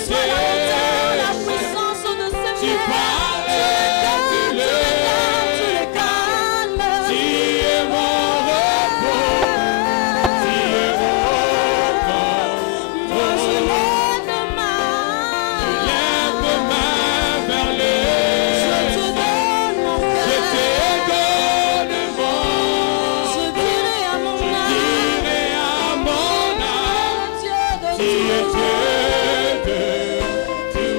reçois la hauteur, la puissance de ce Tu miel. parlais, tu le calmes. Tu es mon repos, tu es mon Moi je contrôle. lève ma main. Je lève ma main vers le Je te donne mon Je cœur. te donne mon Je dirai à mon âme, dirai à mon âme, Dieu de tu es tout. Dieu de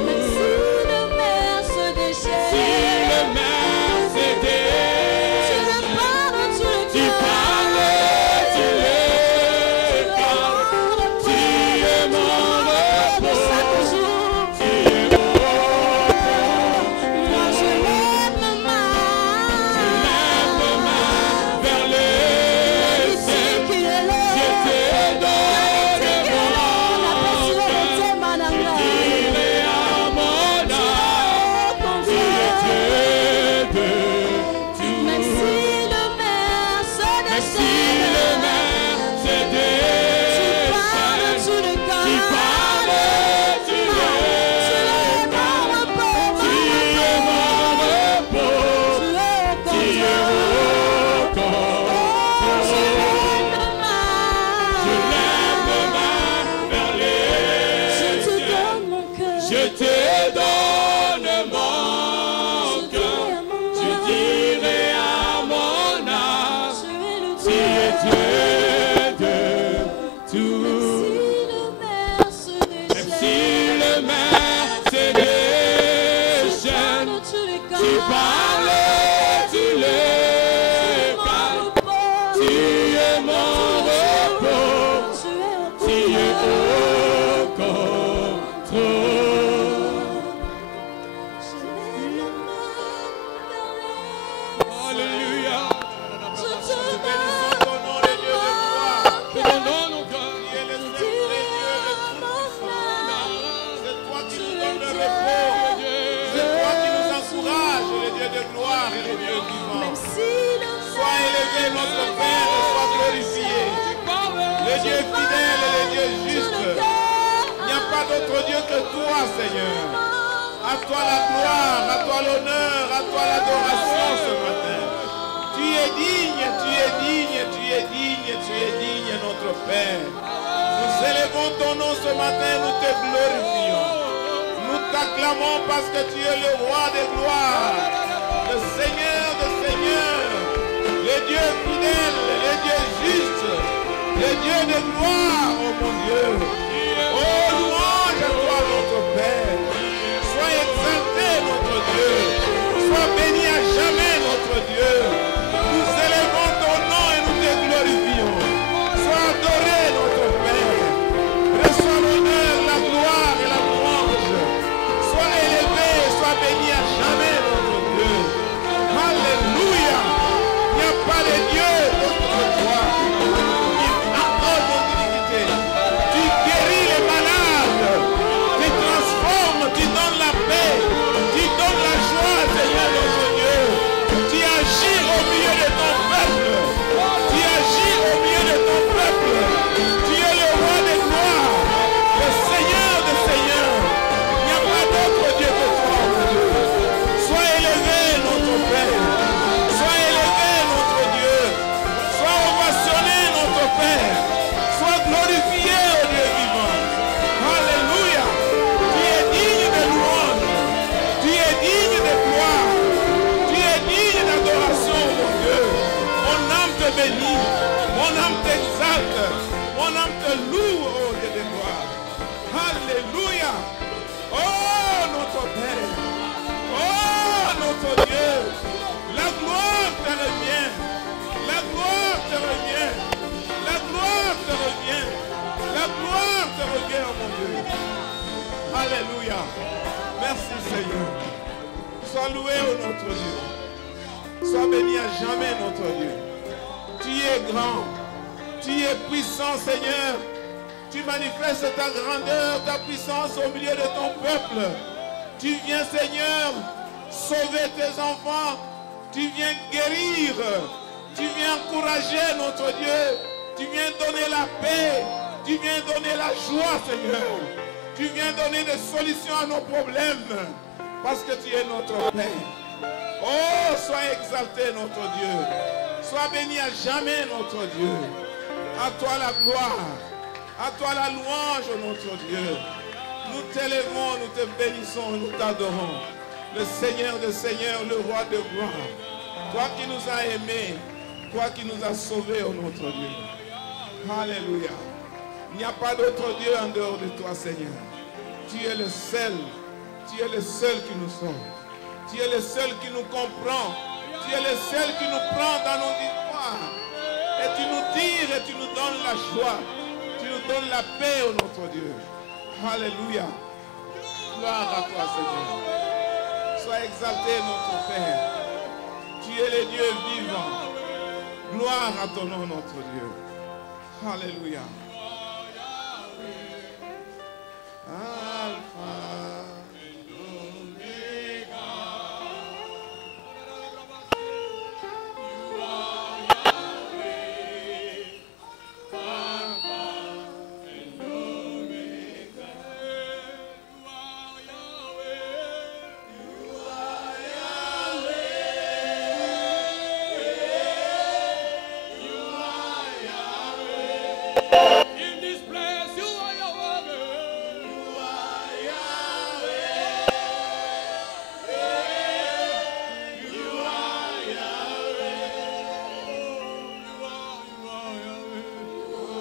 Même tout. si le mer se déchaîne, Si le mer se tu déchaîne, le parles, tu le tu calmes. parles, tu le calmes. Tu es mon repos, Chaque jour, tu es mon moi je lève ma main. Je lève ma main vers le ciel. Qui est là, Je te donne mon dirai à mon âme, tu es Dieu de tout. même si le mer se Même si déchaîne, le mer se tu parles, déchaîne, tu le tu calmes. parles, tu le calmes. Tu es mon repos, tu es au contrôle. Je lève ma main vers les cieux. Je te donne mon cœur. Je dirai à mon âme, tu es Dieu de tout. Même si le mer se déchaîne, tu parles, tu le calmes. Tu es mon repos, tu es au contrôle. Alléluia. Bénissons ton nom, le Dieu de gloire. Que ton nom nous guide. Tu es le Saint des dieux, le Tout-Puissant. C'est toi qui nous donne le repos. C'est toi qui nous encourage, le Dieu de gloire et le Dieu vivant. Sois élevé, notre Père, et sois glorifié. Le Dieu fidèle et le Dieu juste. Il n'y a pas d'autre Dieu que toi, Seigneur. À toi la gloire, à toi l'honneur, à toi l'adoration ce matin. Tu es digne, tu es digne, tu es digne, tu es digne, notre Père. Nous élevons ton nom ce matin, nous te glorifions. Nous t'acclamons parce que tu es le roi des gloires, le Seigneur des seigneurs, le Dieu fidèle, le Dieu juste, le Dieu de gloire, oh mon Dieu. Oh, louange à toi, notre Père. Sois exalté, notre Dieu. Sois béni à jamais, notre Dieu. Nous élevons ton nom et nous te glorifions. Sois adoré, notre Père. Reçois l'honneur, la gloire et la louange. Sois élevé, sois béni à jamais, notre Dieu. Alléluia. Il n'y a pas de Dieu autre que toi. Il accorde nos dignités. Tu guéris les malades. Tu transformes, tu donnes la paix. Tu donnes la joie, Seigneur notre Dieu. Tu agis au milieu de ton peuple. Tu agis au milieu de ton peuple. Tu es le roi des gloires, le Seigneur des seigneurs. Il n'y a pas d'autre Dieu que toi, mon Dieu. Sois élevé, notre Père. Sois élevé, notre Dieu. Sois ovationné, notre Père. Sois glorifié, ô Dieu vivant. Alléluia. Tu es digne de louange. Tu es digne de gloire. Tu es digne d'adoration, mon Dieu. Mon âme te bénit. Mon âme t'exalte. Mon âme te loue, ô Dieu de gloire. Alléluia. Oh, notre Père. Oh, notre Dieu. La gloire te revient. La gloire te revient. La gloire te revient. La gloire te revient, oh mon Dieu. Alléluia. Merci, Seigneur. Sois loué, ô notre Dieu. Sois béni à jamais, notre Dieu. Tu es grand. Tu es puissant, Seigneur. Tu manifestes ta grandeur, ta puissance au milieu de ton peuple. Tu viens, Seigneur, sauver tes enfants. Tu viens guérir. Tu viens encourager notre Dieu. Tu viens donner la paix. Tu viens donner la joie, Seigneur. Tu viens donner des solutions à nos problèmes parce que tu es notre Père. Oh, sois exalté notre Dieu. Sois béni à jamais notre Dieu. À toi la gloire. À toi la louange notre Dieu. Nous t'élèvons, nous te bénissons, nous t'adorons. Le Seigneur des Seigneurs, le Roi de gloire. Toi qui nous as aimés, toi qui nous as sauvés, oh notre Dieu. Alléluia. Il n'y a pas d'autre Dieu en dehors de toi, Seigneur. Tu es le seul. Tu es le seul qui nous sauve. Tu es le seul qui nous comprend. Tu es le seul qui nous prend dans nos histoires. Et tu nous tires et tu nous donnes la joie. Tu nous donnes la paix, oh notre Dieu. Alléluia. Gloire à toi, Seigneur. Sois exalté, notre Père. Tu es le Dieu vivant. Gloire à ton nom, notre Dieu. Alléluia. Alpha et Omega. You are Yahweh. Alpha and Omega. You are Yahweh. You are Yahweh. You are Yahweh. In this place, you are Yahweh. You are Yahweh. You are Yahweh. You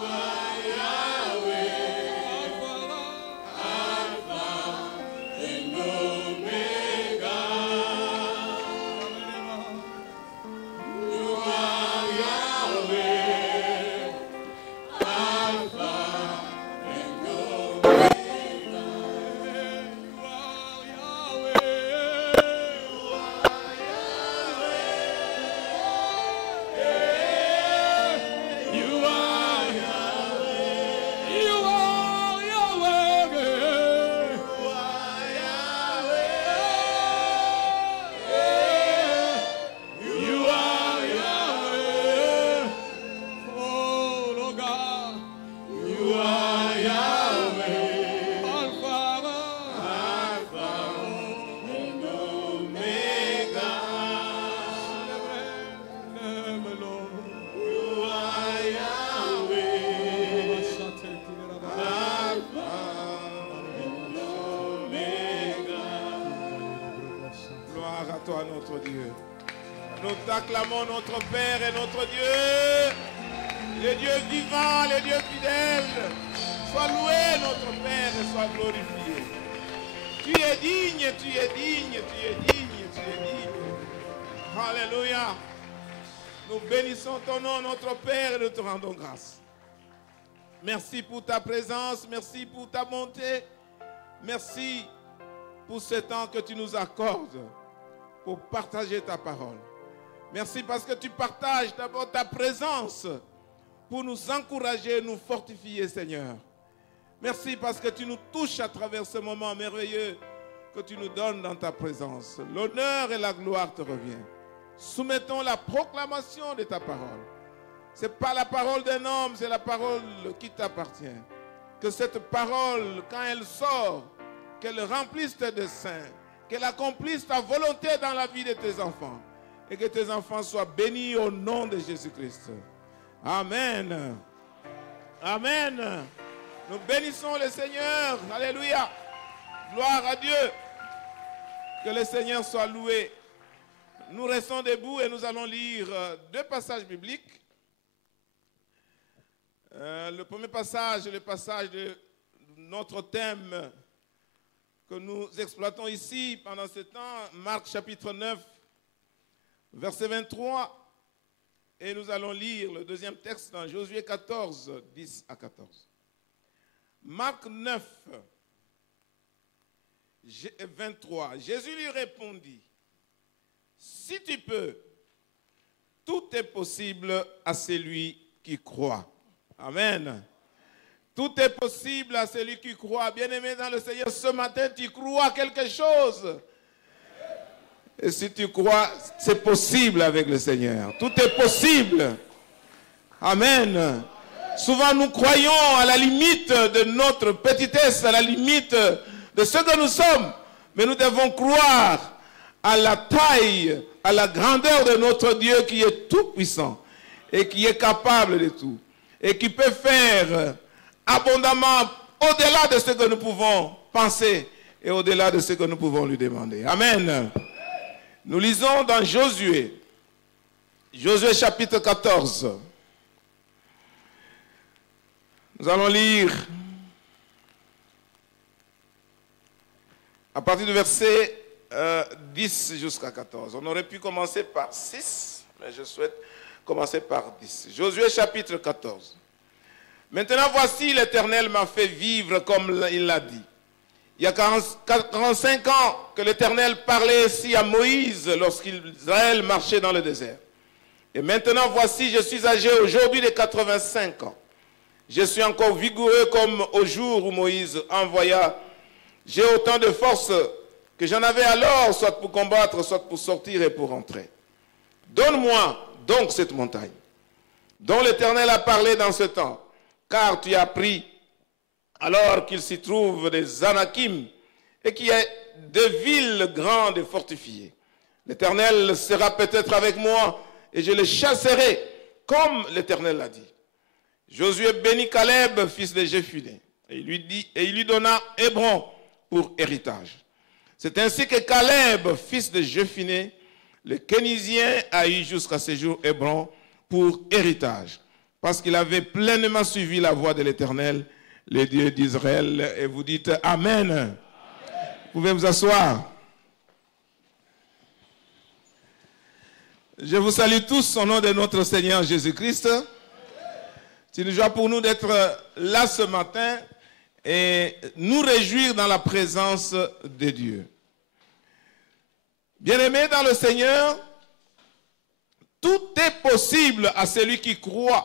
are Yahweh. Alpha and Omega. You are Yahweh. Alpha and Omega. You are Yahweh. You are Yahweh. You are Yahweh. You are Yahweh. You are Yahweh. You are Yahweh. Oh, Lord God. You are Yahweh. Alpha and Omega. You are Yahweh. Alpha and Omega. Gloire à toi, notre Dieu. Nous t'acclamons, notre Père et notre Dieu. Le Dieu vivant, le Dieu fidèle. Sois loué, notre Père, et sois glorifié. Tu es digne, tu es digne, tu es digne, tu es digne. Alléluia. Nous bénissons ton nom, notre Père, et nous te rendons grâce. Merci pour ta présence, merci pour ta bonté. Merci pour ce temps que tu nous accordes pour partager ta parole. Merci parce que tu partages d'abord ta présence pour nous encourager, nous fortifier, Seigneur. Merci parce que tu nous touches à travers ce moment merveilleux que tu nous donnes dans ta présence. L'honneur et la gloire te reviennent. Soumettons la proclamation de ta parole. Ce n'est pas la parole d'un homme, c'est la parole qui t'appartient. Que cette parole, quand elle sort, qu'elle remplisse tes desseins, qu'elle accomplisse ta volonté dans la vie de tes enfants. Et que tes enfants soient bénis au nom de Jésus-Christ. Amen. Amen. Nous bénissons le Seigneur. Alléluia. Gloire à Dieu. Que le Seigneur soit loué. Nous restons debout et nous allons lire deux passages bibliques. Le premier passage est le passage de notre thème que nous exploitons ici pendant ce temps. Marc chapitre 9, verset 23. Et nous allons lire le deuxième texte dans Josué 14, 10 à 14. Marc 9, 23. Jésus lui répondit, si tu peux, tout est possible à celui qui croit. Amen. Tout est possible à celui qui croit. Bien-aimé dans le Seigneur, ce matin, tu crois à quelque chose. Et si tu crois, c'est possible avec le Seigneur. Tout est possible. Amen. Souvent nous croyons à la limite de notre petitesse, à la limite de ce que nous sommes. Mais nous devons croire à la taille, à la grandeur de notre Dieu qui est tout puissant et qui est capable de tout. Et qui peut faire abondamment au-delà de ce que nous pouvons penser et au-delà de ce que nous pouvons lui demander. Amen. Nous lisons dans Josué, Josué chapitre 14. Nous allons lire à partir du verset 10 jusqu'à 14. On aurait pu commencer par 6, mais je souhaite commencer par 10. Josué chapitre 14. Maintenant voici, l'Éternel m'a fait vivre comme il l'a dit. Il y a 45 ans que l'Éternel parlait ainsi à Moïse lorsqu'Israël marchait dans le désert. Et maintenant voici, je suis âgé aujourd'hui de 85 ans. Je suis encore vigoureux comme au jour où Moïse envoya. J'ai autant de force que j'en avais alors, soit pour combattre, soit pour sortir et pour entrer. Donne-moi donc cette montagne, dont l'Éternel a parlé dans ce temps, car tu as pris, alors qu'il s'y trouve des Anakim, et qu'il y a des villes grandes et fortifiées. L'Éternel sera peut-être avec moi, et je les chasserai, comme l'Éternel l'a dit. Josué bénit Caleb, fils de Jephuné, et il lui donna Hébron pour héritage. C'est ainsi que Caleb, fils de Jephuné, le Kénizien, a eu jusqu'à ce jour Hébron pour héritage, parce qu'il avait pleinement suivi la voie de l'Éternel, le Dieu d'Israël. Et vous dites Amen. Amen. Vous pouvez vous asseoir. Je vous salue tous au nom de notre Seigneur Jésus-Christ. C'est une joie pour nous d'être là ce matin et nous réjouir dans la présence de Dieu. Bien-aimés dans le Seigneur, tout est possible à celui qui croit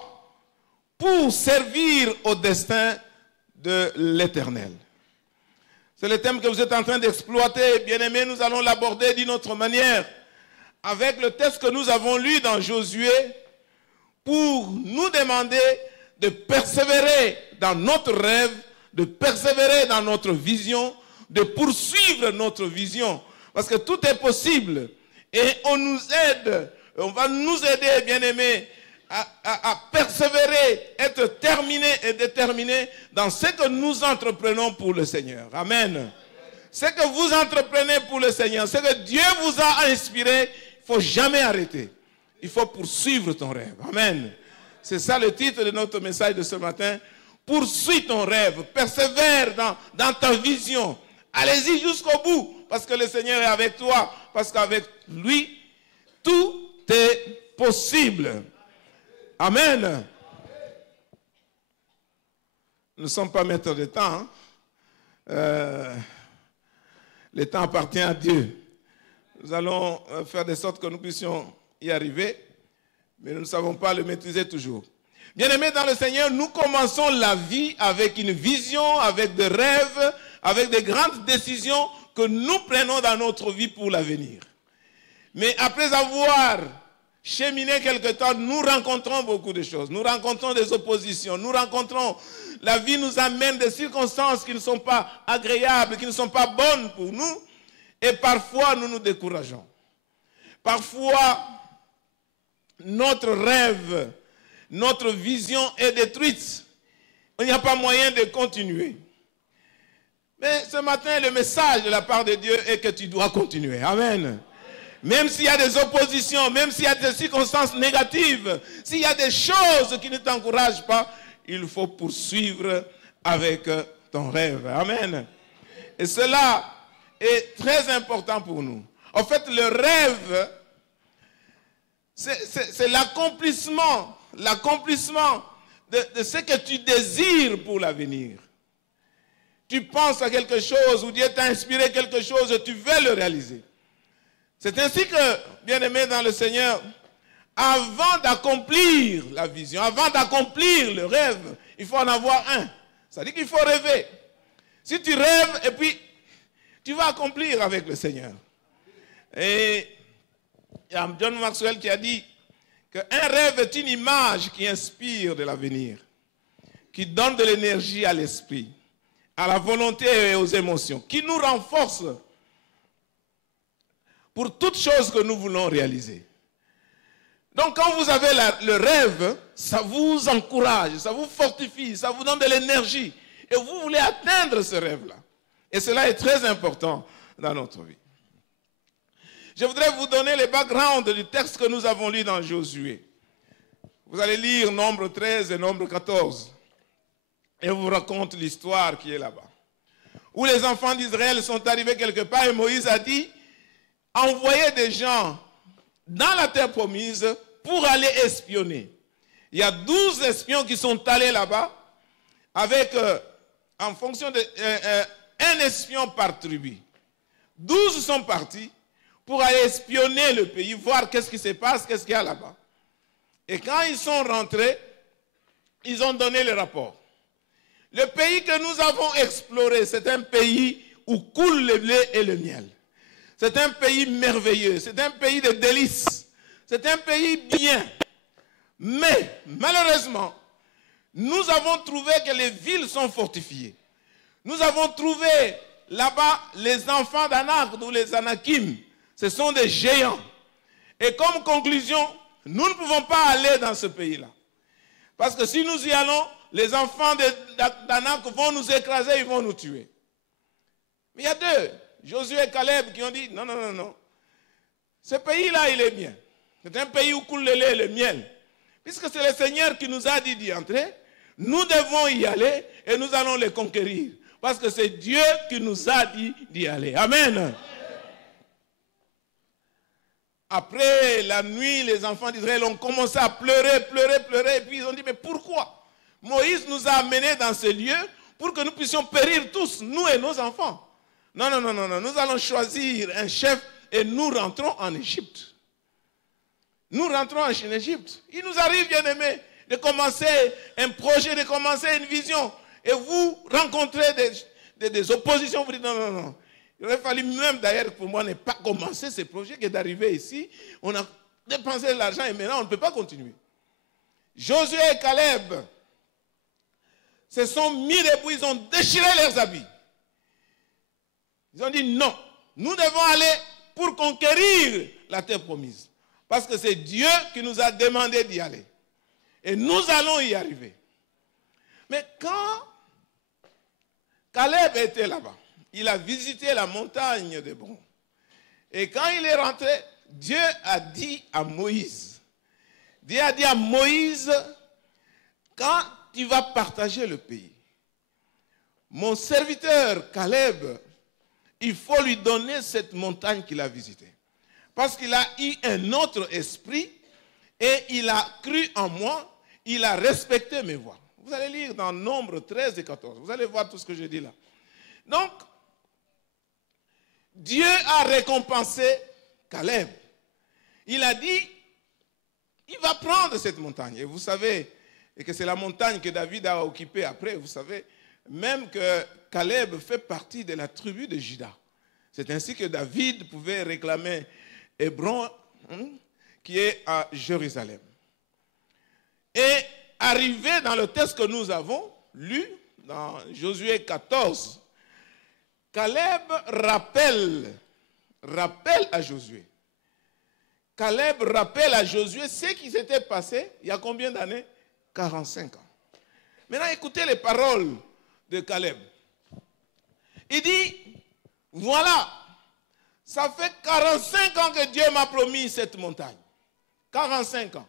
pour servir au destin de l'Éternel. C'est le thème que vous êtes en train d'exploiter. Bien-aimés, nous allons l'aborder d'une autre manière avec le texte que nous avons lu dans Josué pour nous demander de persévérer dans notre rêve, de persévérer dans notre vision, de poursuivre notre vision. Parce que tout est possible. Et on nous aide, on va nous aider, bien-aimés, à persévérer, être terminé et déterminé dans ce que nous entreprenons pour le Seigneur. Amen. Ce que vous entreprenez pour le Seigneur, ce que Dieu vous a inspiré, il ne faut jamais arrêter. Il faut poursuivre ton rêve. Amen. C'est ça le titre de notre message de ce matin. Poursuis ton rêve, persévère dans ta vision. Allez-y jusqu'au bout, parce que le Seigneur est avec toi, parce qu'avec lui, tout est possible. Amen. Nous ne sommes pas maîtres de temps. Le temps appartient à Dieu. Nous allons faire de sorte que nous puissions y arriver, mais nous ne savons pas le maîtriser toujours. Bien-aimés dans le Seigneur, nous commençons la vie avec une vision, avec des rêves, avec des grandes décisions que nous prenons dans notre vie pour l'avenir. Mais après avoir cheminé quelque temps, nous rencontrons beaucoup de choses. Nous rencontrons des oppositions, la vie nous amène des circonstances qui ne sont pas agréables, qui ne sont pas bonnes pour nous. Et parfois, nous nous décourageons. Parfois, notre rêve, notre vision est détruite. Il n'y a pas moyen de continuer. Mais ce matin, le message de la part de Dieu est que tu dois continuer. Amen. Même s'il y a des oppositions, même s'il y a des circonstances négatives, s'il y a des choses qui ne t'encouragent pas, il faut poursuivre avec ton rêve. Amen. Et cela est très important pour nous. En fait, le rêve, c'est l'accomplissement de ce que tu désires pour l'avenir. Tu penses à quelque chose ou Dieu t'a inspiré quelque chose et tu veux le réaliser. C'est ainsi que, bien-aimés dans le Seigneur, avant d'accomplir la vision, avant d'accomplir le rêve, il faut en avoir un. Ça dit qu'il faut rêver. Si tu rêves et puis tu vas accomplir avec le Seigneur. Et il y a John Maxwell qui a dit qu'un rêve est une image qui inspire de l'avenir. qui donne de l'énergie à l'esprit, à la volonté et aux émotions, qui nous renforce pour toutes choses que nous voulons réaliser. Donc quand vous avez le rêve, ça vous encourage, ça vous fortifie, ça vous donne de l'énergie. Et vous voulez atteindre ce rêve-là. Et cela est très important dans notre vie. Je voudrais vous donner le background du texte que nous avons lu dans Josué. Vous allez lire Nombre 13 et Nombre 14. Et on vous raconte l'histoire qui est là-bas. Où les enfants d'Israël sont arrivés quelque part et Moïse a dit, envoyez des gens dans la terre promise pour aller espionner. Il y a 12 espions qui sont allés là-bas avec, en fonction de un espion par tribu. 12 sont partis pour aller espionner le pays, voir qu'est-ce qui se passe, qu'est-ce qu'il y a là-bas. Et quand ils sont rentrés, ils ont donné le rapport. Le pays que nous avons exploré, c'est un pays où coule le lait et le miel. C'est un pays merveilleux, c'est un pays de délices, c'est un pays bien. Mais, malheureusement, nous avons trouvé que les villes sont fortifiées. Nous avons trouvé là-bas les enfants d'Anak ou les Anakim. Ce sont des géants. Et comme conclusion, nous ne pouvons pas aller dans ce pays-là. Parce que si nous y allons, les enfants d'Anak vont nous écraser, ils vont nous tuer. Mais il y a deux, Josué et Caleb, qui ont dit, non, non, non, non. Ce pays-là, il est bien. C'est un pays où coule le lait et le miel. Puisque c'est le Seigneur qui nous a dit d'y entrer, nous devons y aller et nous allons les conquérir. Parce que c'est Dieu qui nous a dit d'y aller. Amen. Après la nuit, les enfants d'Israël ont commencé à pleurer, pleurer, pleurer. Et puis ils ont dit, mais pourquoi? Moïse nous a amenés dans ce lieu pour que nous puissions périr tous, nous et nos enfants. Non, non, non, non, non. Nous allons choisir un chef et nous rentrons en Égypte. Nous rentrons en Égypte. Il nous arrive, bien aimés, de commencer un projet, de commencer une vision. Et vous rencontrez des oppositions. Vous dites non, non, non. Il aurait fallu même d'ailleurs pour moi ne pas commencer ce projet que d'arriver ici. On a dépensé de l'argent et maintenant on ne peut pas continuer. Josué et Caleb se sont mis debout, ils ont déchiré leurs habits. Ils ont dit non, nous devons aller pour conquérir la terre promise. Parce que c'est Dieu qui nous a demandé d'y aller. Et nous allons y arriver. Mais quand Caleb était là-bas, il a visité la montagne d'Hébron. Et quand il est rentré, Dieu a dit à Moïse, Dieu a dit à Moïse, quand tu vas partager le pays, mon serviteur Caleb, il faut lui donner cette montagne qu'il a visitée. Parce qu'il a eu un autre esprit et il a cru en moi, il a respecté mes voies. Vous allez lire dans Nombre 13 et 14, vous allez voir tout ce que je dis là. Donc, Dieu a récompensé Caleb. Il a dit, il va prendre cette montagne. Et vous savez, et que c'est la montagne que David a occupée après, vous savez, même que Caleb fait partie de la tribu de Juda. C'est ainsi que David pouvait réclamer Hébron, qui est à Jérusalem. Et arrivé dans le texte que nous avons lu, dans Josué 14, Caleb rappelle à Josué. Caleb rappelle à Josué ce qui s'était passé il y a combien d'années? 45 ans. Maintenant, écoutez les paroles de Caleb. Il dit, voilà, ça fait 45 ans que Dieu m'a promis cette montagne. 45 ans.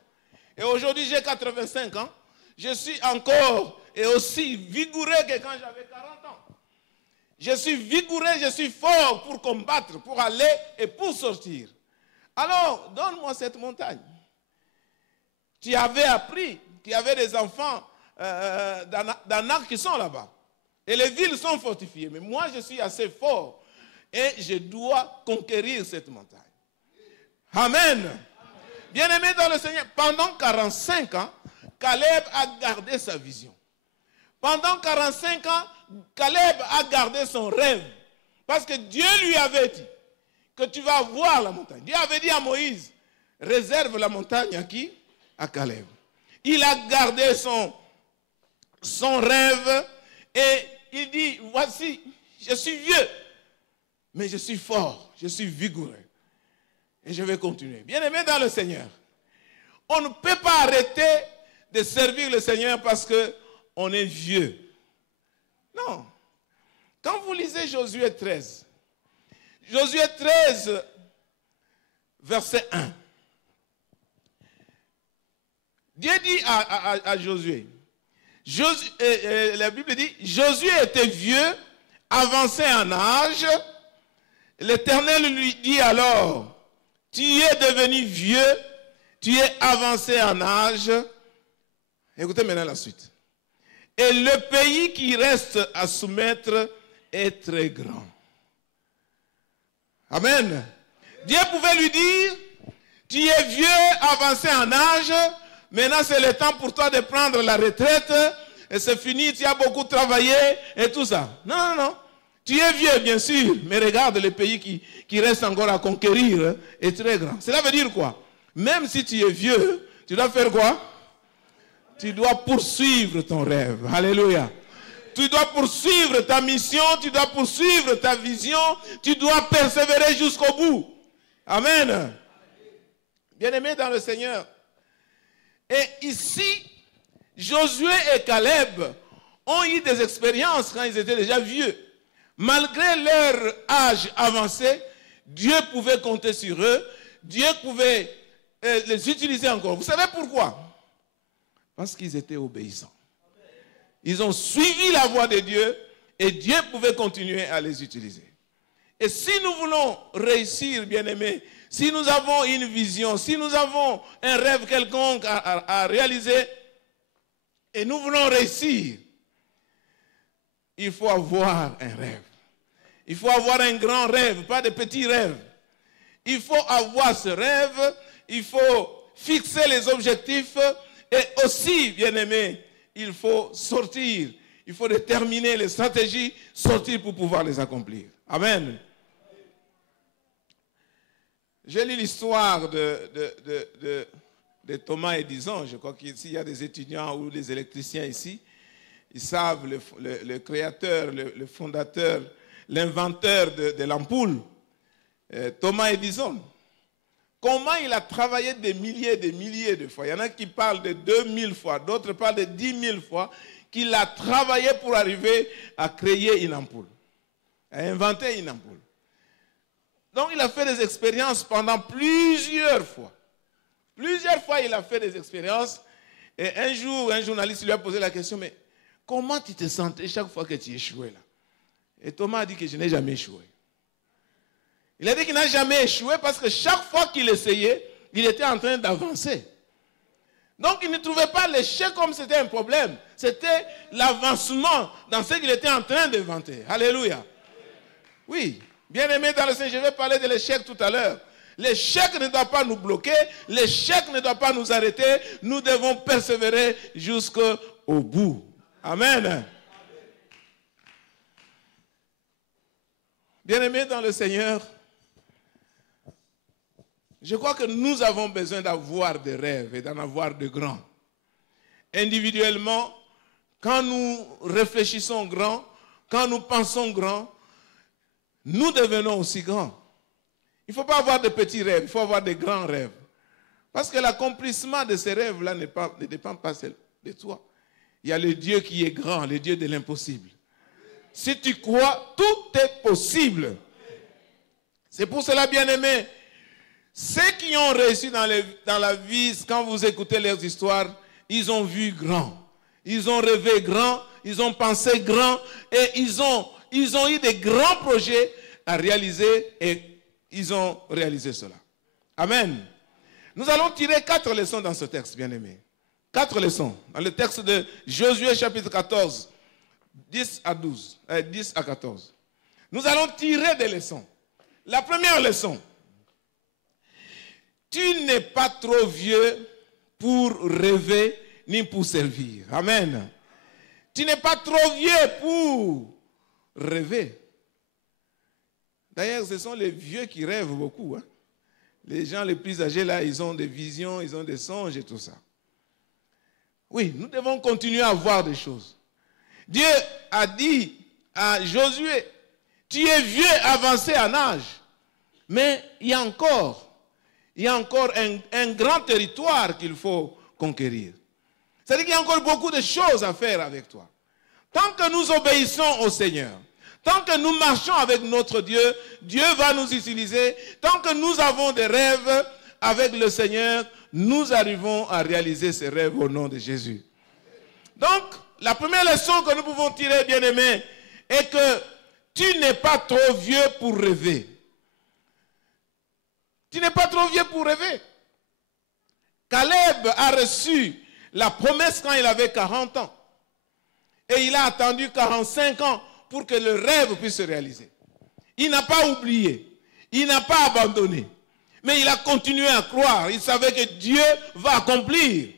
Et aujourd'hui, j'ai 85 ans. Je suis encore et aussi vigoureux que quand j'avais 40 ans. Je suis vigoureux, je suis fort pour combattre, pour aller et pour sortir. Alors, donne-moi cette montagne. Tu avais appris qu'il y avait des enfants d'Anak qui sont là-bas. Et les villes sont fortifiées. Mais moi, je suis assez fort. Et je dois conquérir cette montagne. Amen. Bien-aimé dans le Seigneur, pendant 45 ans, Caleb a gardé sa vision. Pendant 45 ans, Caleb a gardé son rêve. Parce que Dieu lui avait dit que tu vas voir la montagne. Dieu avait dit à Moïse, réserve la montagne à qui? À Caleb. Il a gardé son rêve et il dit, voici, je suis vieux, mais je suis fort, je suis vigoureux. Et je vais continuer. Bien-aimés dans le Seigneur, on ne peut pas arrêter de servir le Seigneur parce qu'on est vieux. Non. Quand vous lisez Josué 13, Josué 13, verset 1, Dieu dit à Josué, la Bible dit, Josué était vieux, avancé en âge. L'Éternel lui dit alors, tu es devenu vieux, tu es avancé en âge. Écoutez maintenant la suite. Et le pays qui reste à soumettre est très grand. Amen. Dieu pouvait lui dire, tu es vieux, avancé en âge, maintenant c'est le temps pour toi de prendre la retraite, et c'est fini, tu as beaucoup travaillé, et tout ça. Non, non, non. Tu es vieux, bien sûr, mais regarde le pays qui reste encore à conquérir est très grand. Cela veut dire quoi? Même si tu es vieux, tu dois faire quoi? Tu dois poursuivre ton rêve. Alléluia. Tu dois poursuivre ta mission, tu dois poursuivre ta vision, tu dois persévérer jusqu'au bout. Amen. Bien-aimés dans le Seigneur. Et ici, Josué et Caleb ont eu des expériences quand ils étaient déjà vieux. Malgré leur âge avancé, Dieu pouvait compter sur eux, Dieu pouvait les utiliser encore. Vous savez pourquoi? Parce qu'ils étaient obéissants. Ils ont suivi la voie de Dieu et Dieu pouvait continuer à les utiliser. Et si nous voulons réussir, bien-aimés, si nous avons une vision, si nous avons un rêve quelconque à réaliser et nous voulons réussir, il faut avoir un rêve. Il faut avoir un grand rêve, pas de petits rêves. Il faut avoir ce rêve, il faut fixer les objectifs et aussi, bien-aimés, il faut sortir. Il faut déterminer les stratégies, sortir pour pouvoir les accomplir. Amen. J'ai lu l'histoire de Thomas Edison. Je crois qu'ici, il y a des étudiants ou des électriciens ici. Ils savent le créateur, le fondateur, l'inventeur de l'ampoule, Thomas Edison. Comment il a travaillé des milliers de fois. Il y en a qui parlent de 2000 fois, d'autres parlent de 10 000 fois, qu'il a travaillé pour arriver à créer une ampoule, à inventer une ampoule. Donc il a fait des expériences pendant plusieurs fois. Plusieurs fois il a fait des expériences. Et un jour, un journaliste lui a posé la question, mais comment tu te sentais chaque fois que tu échouais là? Et Thomas a dit que je n'ai jamais échoué. Il a dit qu'il n'a jamais échoué parce que chaque fois qu'il essayait, il était en train d'avancer. Donc il ne trouvait pas l'échec comme c'était un problème. C'était l'avancement dans ce qu'il était en train d'inventer. Alléluia. Oui, bien aimé dans le Seigneur, je vais parler de l'échec tout à l'heure. L'échec ne doit pas nous bloquer, l'échec ne doit pas nous arrêter. Nous devons persévérer jusqu'au bout. Amen. Bien-aimés dans le Seigneur, je crois que nous avons besoin d'avoir des rêves et d'en avoir de grands. Individuellement, quand nous réfléchissons grand, quand nous pensons grand, nous devenons aussi grands. Il ne faut pas avoir de petits rêves, il faut avoir de grands rêves. Parce que l'accomplissement de ces rêves-là ne dépend pas de toi. Il y a le Dieu qui est grand, le Dieu de l'impossible. Si tu crois, tout est possible. C'est pour cela, bien-aimés, ceux qui ont réussi dans la vie, quand vous écoutez leurs histoires, ils ont vu grand. Ils ont rêvé grand, ils ont pensé grand et ils ont eu des grands projets à réaliser et ils ont réalisé cela. Amen. Nous allons tirer 4 leçons dans ce texte, bien-aimés. 4 leçons dans le texte de Josué chapitre 14. 10 à 14. Nous allons tirer des leçons. La première leçon. Tu n'es pas trop vieux pour rêver ni pour servir. Amen. Tu n'es pas trop vieux pour rêver. D'ailleurs, ce sont les vieux qui rêvent beaucoup. Hein? Les gens les plus âgés, là, ils ont des visions, ils ont des songes et tout ça. Oui, nous devons continuer à voir des choses. Dieu a dit à Josué, tu es vieux, avancé en âge, mais il y a encore un grand territoire qu'il faut conquérir. C'est-à-dire qu'il y a encore beaucoup de choses à faire avec toi. Tant que nous obéissons au Seigneur, tant que nous marchons avec notre Dieu, Dieu va nous utiliser. Tant que nous avons des rêves avec le Seigneur, nous arrivons à réaliser ces rêves au nom de Jésus. Donc, la première leçon que nous pouvons tirer, bien-aimés, est que tu n'es pas trop vieux pour rêver. Tu n'es pas trop vieux pour rêver. Caleb a reçu la promesse quand il avait 40 ans. Et il a attendu 45 ans pour que le rêve puisse se réaliser. Il n'a pas oublié. Il n'a pas abandonné. Mais il a continué à croire. Il savait que Dieu va accomplir.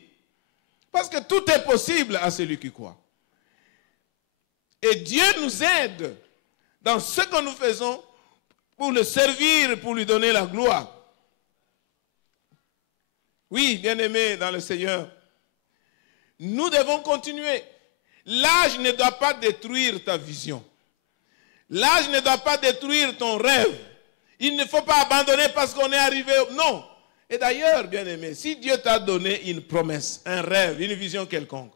Parce que tout est possible à celui qui croit. Et Dieu nous aide dans ce que nous faisons pour le servir, pour lui donner la gloire. Oui, bien-aimés dans le Seigneur, nous devons continuer. L'âge ne doit pas détruire ta vision. L'âge ne doit pas détruire ton rêve. Il ne faut pas abandonner parce qu'on est arrivé. Non. Et d'ailleurs, bien-aimé, si Dieu t'a donné une promesse, un rêve, une vision quelconque,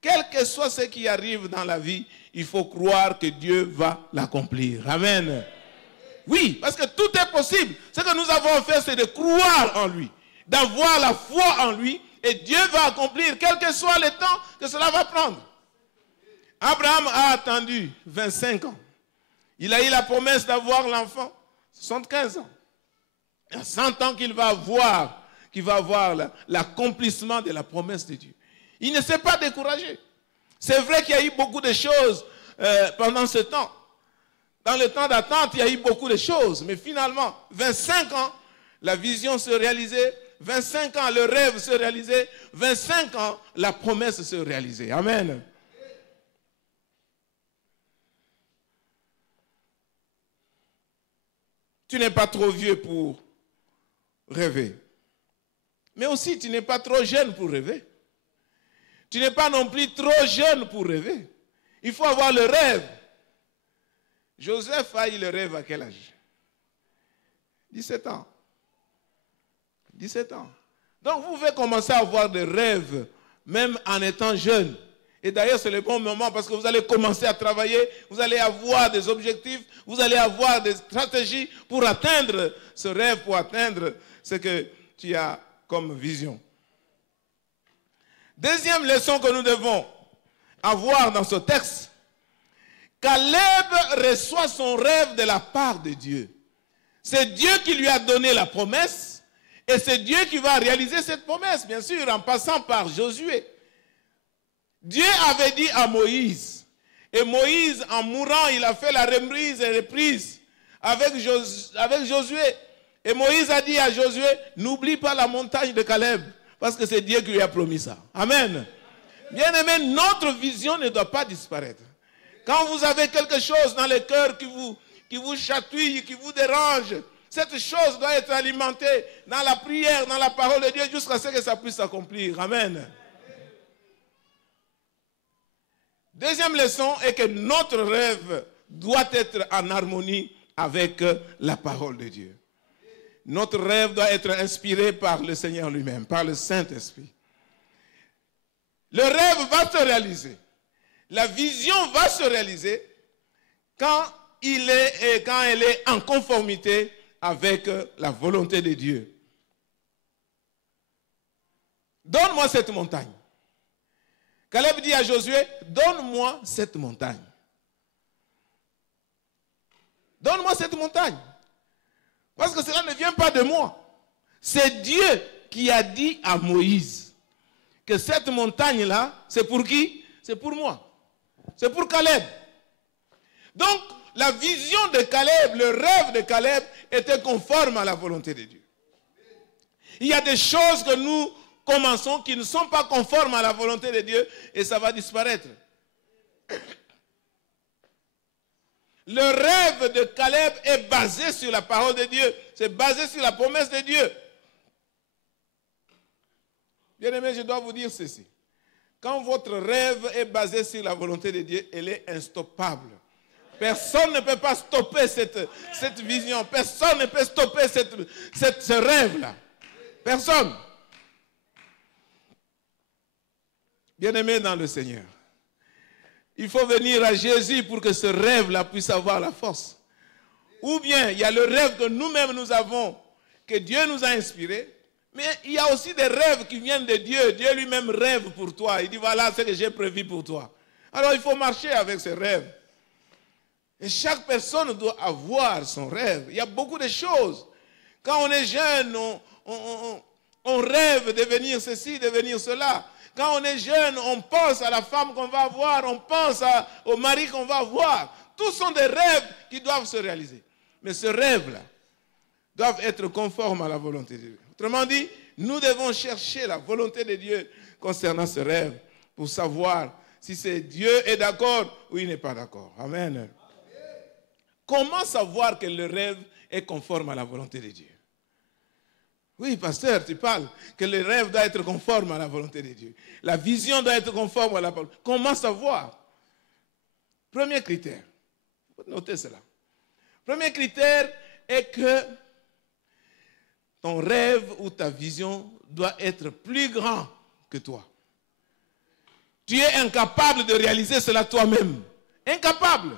quel que soit ce qui arrive dans la vie, il faut croire que Dieu va l'accomplir. Amen. Oui, parce que tout est possible. Ce que nous avons à faire, c'est de croire en lui, d'avoir la foi en lui, et Dieu va accomplir, quel que soit le temps que cela va prendre. Abraham a attendu 25 ans. Il a eu la promesse d'avoir l'enfant, 75 ans. Il y a 100 ans qu'il va avoir l'accomplissement de la promesse de Dieu. Il ne s'est pas découragé. C'est vrai qu'il y a eu beaucoup de choses pendant ce temps. Dans le temps d'attente, il y a eu beaucoup de choses. Mais finalement, 25 ans, la vision se réalisait. 25 ans, le rêve se réalisait. 25 ans, la promesse se réalisait. Amen. Tu n'es pas trop vieux pour rêver. Mais aussi, tu n'es pas trop jeune pour rêver. Tu n'es pas non plus trop jeune pour rêver. Il faut avoir le rêve. Joseph a eu le rêve à quel âge? 17 ans. 17 ans. Donc vous pouvez commencer à avoir des rêves, même en étant jeune. Et d'ailleurs, c'est le bon moment parce que vous allez commencer à travailler, vous allez avoir des objectifs, vous allez avoir des stratégies pour atteindre ce rêve, pour atteindre ce que tu as comme vision. Deuxième leçon que nous devons avoir dans ce texte, Caleb reçoit son rêve de la part de Dieu. C'est Dieu qui lui a donné la promesse et c'est Dieu qui va réaliser cette promesse, bien sûr, en passant par Josué. Dieu avait dit à Moïse, et Moïse, en mourant, il a fait la remise et reprise avec Josué. Et Moïse a dit à Josué, n'oublie pas la montagne de Caleb, parce que c'est Dieu qui lui a promis ça. Amen. Bien-aimé, notre vision ne doit pas disparaître. Quand vous avez quelque chose dans le cœur qui vous chatouille, qui vous dérange, cette chose doit être alimentée dans la prière, dans la parole de Dieu, jusqu'à ce que ça puisse s'accomplir. Amen. Deuxième leçon est que notre rêve doit être en harmonie avec la parole de Dieu. Notre rêve doit être inspiré par le Seigneur lui-même, par le Saint-Esprit. Le rêve va se réaliser. La vision va se réaliser quand elle est en conformité avec la volonté de Dieu. Donne-moi cette montagne. Caleb dit à Josué, donne-moi cette montagne. Donne-moi cette montagne. Parce que cela ne vient pas de moi. C'est Dieu qui a dit à Moïse que cette montagne-là, c'est pour qui? C'est pour moi. C'est pour Caleb. Donc, la vision de Caleb, le rêve de Caleb était conforme à la volonté de Dieu. Il y a des choses que nous commençons qui ne sont pas conformes à la volonté de Dieu et ça va disparaître. Le rêve de Caleb est basé sur la parole de Dieu. C'est basé sur la promesse de Dieu. Bien-aimés, je dois vous dire ceci. Quand votre rêve est basé sur la volonté de Dieu, elle est instoppable. Personne ne peut pas stopper cette vision. Personne ne peut stopper ce rêve-là. Personne. Bien-aimé dans le Seigneur, il faut venir à Jésus pour que ce rêve-là puisse avoir la force. Ou bien, il y a le rêve que nous-mêmes nous avons, que Dieu nous a inspiré, mais il y a aussi des rêves qui viennent de Dieu. Dieu lui-même rêve pour toi. Il dit, voilà ce que j'ai prévu pour toi. Alors, il faut marcher avec ces rêves. Et chaque personne doit avoir son rêve. Il y a beaucoup de choses. Quand on est jeune, on rêve de devenir ceci, de devenir cela. Quand on est jeune, on pense à la femme qu'on va avoir, on pense au mari qu'on va avoir. Tous sont des rêves qui doivent se réaliser. Mais ce rêve-là doit être conforme à la volonté de Dieu. Autrement dit, nous devons chercher la volonté de Dieu concernant ce rêve pour savoir si c'est Dieu est d'accord ou il n'est pas d'accord. Amen. Comment savoir que le rêve est conforme à la volonté de Dieu? Oui, pasteur, tu parles que le rêve doit être conforme à la volonté de Dieu. La vision doit être conforme à la volonté. Comment savoir? Premier critère. Notez cela. Premier critère est que ton rêve ou ta vision doit être plus grand que toi. Tu es incapable de réaliser cela toi-même. Incapable.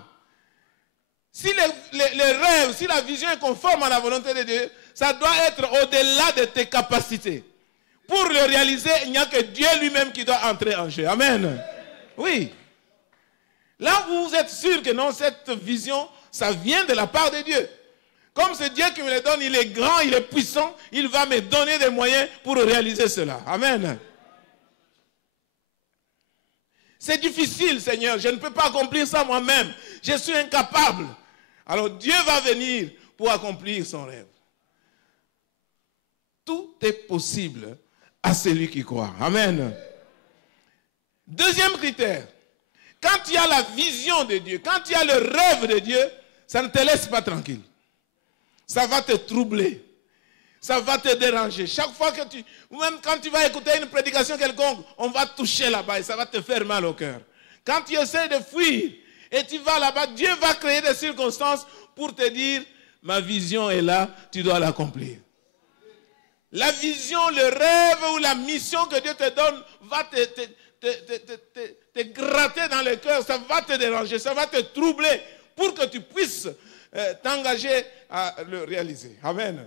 Si le rêve, si la vision est conforme à la volonté de Dieu, ça doit être au-delà de tes capacités. Pour le réaliser, il n'y a que Dieu lui-même qui doit entrer en jeu. Amen. Oui. Là où vous êtes sûr que non, cette vision, ça vient de la part de Dieu. Comme c'est Dieu qui me le donne, il est grand, il est puissant, il va me donner des moyens pour réaliser cela. Amen. C'est difficile, Seigneur, je ne peux pas accomplir ça moi-même. Je suis incapable. Alors Dieu va venir pour accomplir son rêve. Tout est possible à celui qui croit. Amen. Deuxième critère. Quand il y a la vision de Dieu, quand il y a le rêve de Dieu, ça ne te laisse pas tranquille. Ça va te troubler. Ça va te déranger. Chaque fois que ou même quand tu vas écouter une prédication quelconque, on va te toucher là-bas et ça va te faire mal au cœur. Quand tu essaies de fuir et tu vas là-bas, Dieu va créer des circonstances pour te dire, ma vision est là, tu dois l'accomplir. La vision, le rêve ou la mission que Dieu te donne va te gratter dans le cœur, ça va te déranger, ça va te troubler pour que tu puisses t'engager à le réaliser. Amen.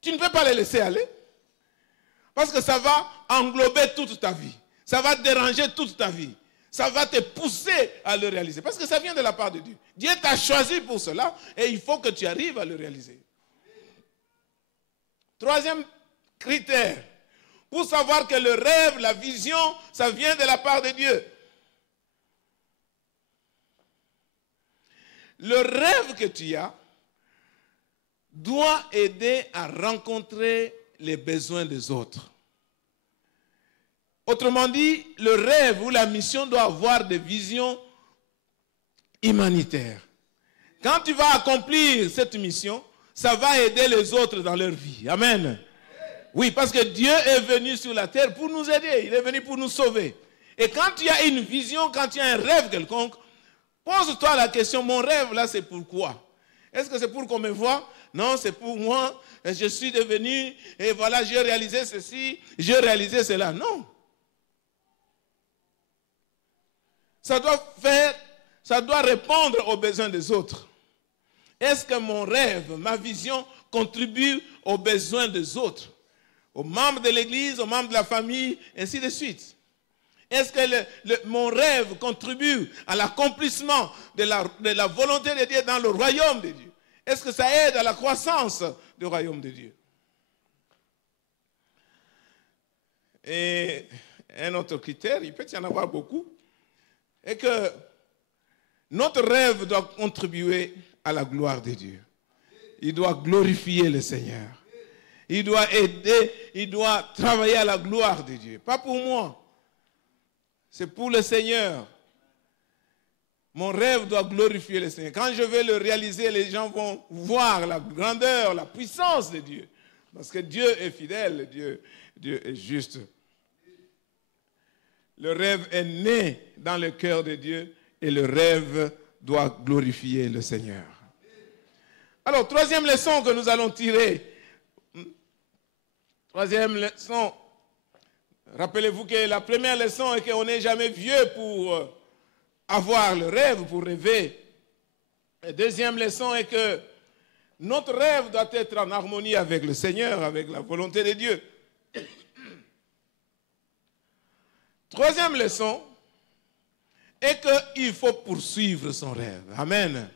Tu ne peux pas les laisser aller parce que ça va englober toute ta vie. Ça va te déranger toute ta vie. Ça va te pousser à le réaliser parce que ça vient de la part de Dieu. Dieu t'a choisi pour cela et il faut que tu arrives à le réaliser. Troisième critère, pour savoir que le rêve, la vision, ça vient de la part de Dieu. Le rêve que tu as doit aider à rencontrer les besoins des autres. Autrement dit, le rêve ou la mission doit avoir des visions humanitaires. Quand tu vas accomplir cette mission, ça va aider les autres dans leur vie. Amen. Oui, parce que Dieu est venu sur la terre pour nous aider. Il est venu pour nous sauver. Et quand tu as une vision, quand tu as un rêve quelconque, pose-toi la question, mon rêve là, c'est pourquoi? Est-ce que c'est pour qu'on me voie? Non, c'est pour moi. Je suis devenu, et voilà, j'ai réalisé ceci, j'ai réalisé cela. Non. Ça doit répondre aux besoins des autres. Est-ce que mon rêve, ma vision contribue aux besoins des autres? Aux membres de l'église, aux membres de la famille, ainsi de suite. Est-ce que mon rêve contribue à l'accomplissement de la volonté de Dieu dans le royaume de Dieu? Est-ce que ça aide à la croissance du royaume de Dieu? Et un autre critère, il peut y en avoir beaucoup, est que notre rêve doit contribuer à la gloire de Dieu. Il doit glorifier le Seigneur. Il doit aider, il doit travailler à la gloire de Dieu. Pas pour moi. C'est pour le Seigneur. Mon rêve doit glorifier le Seigneur. Quand je vais le réaliser, les gens vont voir la grandeur, la puissance de Dieu. Parce que Dieu est fidèle, Dieu est juste. Le rêve est né dans le cœur de Dieu et le rêve doit glorifier le Seigneur. Alors, troisième leçon que nous allons tirer. Troisième leçon. Rappelez-vous que la première leçon est qu'on n'est jamais vieux pour avoir le rêve, pour rêver. La deuxième leçon est que notre rêve doit être en harmonie avec le Seigneur, avec la volonté de Dieu. Troisième leçon est qu'il faut poursuivre son rêve. Amen.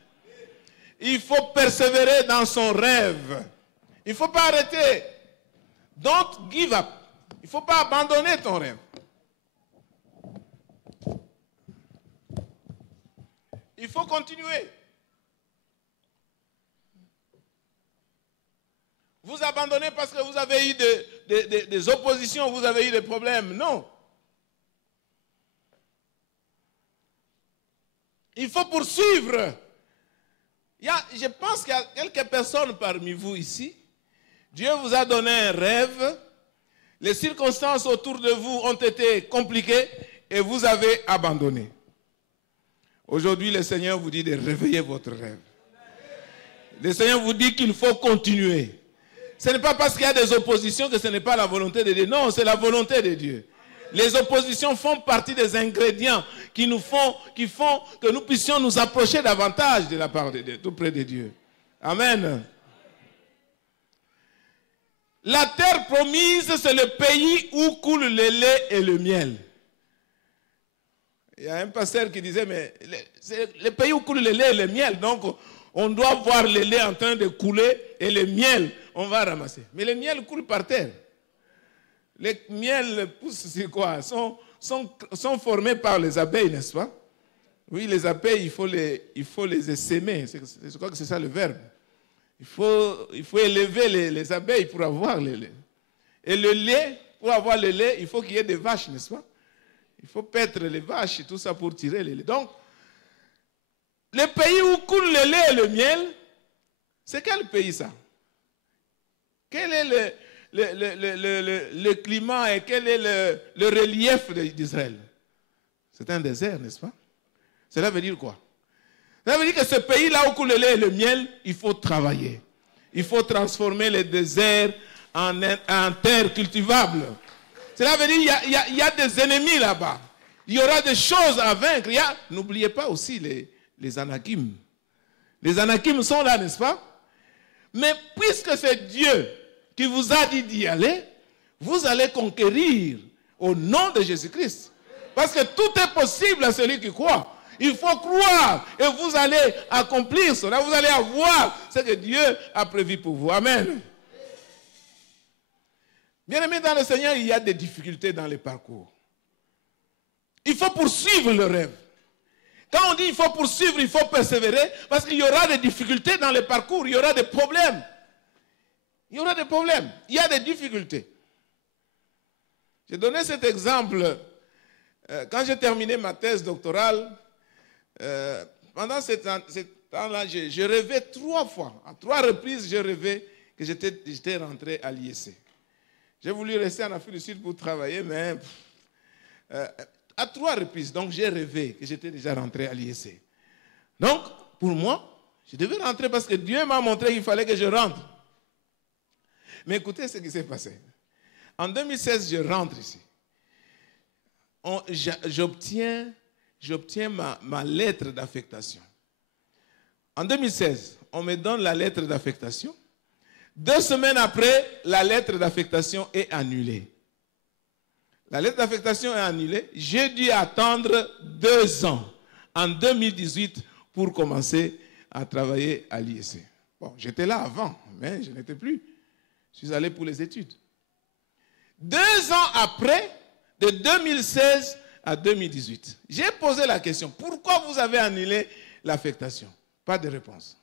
Il faut persévérer dans son rêve. Il ne faut pas arrêter. Don't give up. Il ne faut pas abandonner ton rêve. Il faut continuer. Vous abandonnez parce que vous avez eu des oppositions, vous avez eu des problèmes. Non. Il faut poursuivre. Je pense qu'il y a quelques personnes parmi vous ici. Dieu vous a donné un rêve. Les circonstances autour de vous ont été compliquées et vous avez abandonné. Aujourd'hui, le Seigneur vous dit de réveiller votre rêve. Le Seigneur vous dit qu'il faut continuer. Ce n'est pas parce qu'il y a des oppositions que ce n'est pas la volonté de Dieu. Non, c'est la volonté de Dieu. Les oppositions font partie des ingrédients qui font que nous puissions nous approcher davantage de la part de Dieu, tout près de Dieu. Amen. La terre promise, c'est le pays où coule le lait et le miel. Il y a un pasteur qui disait, mais c'est le pays où coule le lait et le miel. Donc, on doit voir le lait en train de couler et le miel, on va ramasser. Mais le miel coule par terre. Les miels poussent, c'est quoi? Sont formés par les abeilles, n'est-ce pas? Oui, les abeilles, il faut les essaimer. Je crois que c'est ça le verbe. Il faut élever les abeilles pour avoir le lait. Et le lait, pour avoir le lait, il faut qu'il y ait des vaches, n'est-ce pas? Il faut paître les vaches et tout ça pour tirer le lait. Donc, le pays où coule le lait et le miel, c'est quel pays ça? Quel est le climat et quel est le relief d'Israël? C'est un désert, n'est-ce pas? Cela veut dire quoi? Cela veut dire que ce pays-là où coule le lait et le miel, il faut travailler. Il faut transformer les déserts en terre cultivable. Cela veut dire qu'il y a des ennemis là-bas. Il y aura des choses à vaincre. N'oubliez pas aussi les Anakim. Les Anakim sont là, n'est-ce pas? Mais puisque c'est Dieu qui vous a dit d'y aller, vous allez conquérir au nom de Jésus-Christ. Parce que tout est possible à celui qui croit. Il faut croire et vous allez accomplir cela. Vous allez avoir ce que Dieu a prévu pour vous. Amen. Bien-aimés dans le Seigneur, il y a des difficultés dans les parcours. Il faut poursuivre le rêve. Quand on dit il faut poursuivre, il faut persévérer, parce qu'il y aura des difficultés dans les parcours, il y aura des problèmes. Il y aura des problèmes, il y a des difficultés. J'ai donné cet exemple quand j'ai terminé ma thèse doctorale. Pendant ce temps-là, je rêvais 3 fois. À 3 reprises, je rêvais que j'étais rentré à l'IEC. J'ai voulu rester en Afrique du Sud pour travailler, mais à 3 reprises, donc j'ai rêvé que j'étais déjà rentré à l'IEC. Donc, pour moi, je devais rentrer parce que Dieu m'a montré qu'il fallait que je rentre. Mais écoutez ce qui s'est passé. En 2016, je rentre ici. J'obtiens ma lettre d'affectation. En 2016, on me donne la lettre d'affectation. 2 semaines après, la lettre d'affectation est annulée. La lettre d'affectation est annulée. J'ai dû attendre 2 ans, en 2018, pour commencer à travailler à l'IEC. Bon, j'étais là avant, mais je n'étais plus. Je suis allé pour les études. 2 ans après, de 2016 à 2018, j'ai posé la question, pourquoi vous avez annulé l'affectation? Pas de réponse.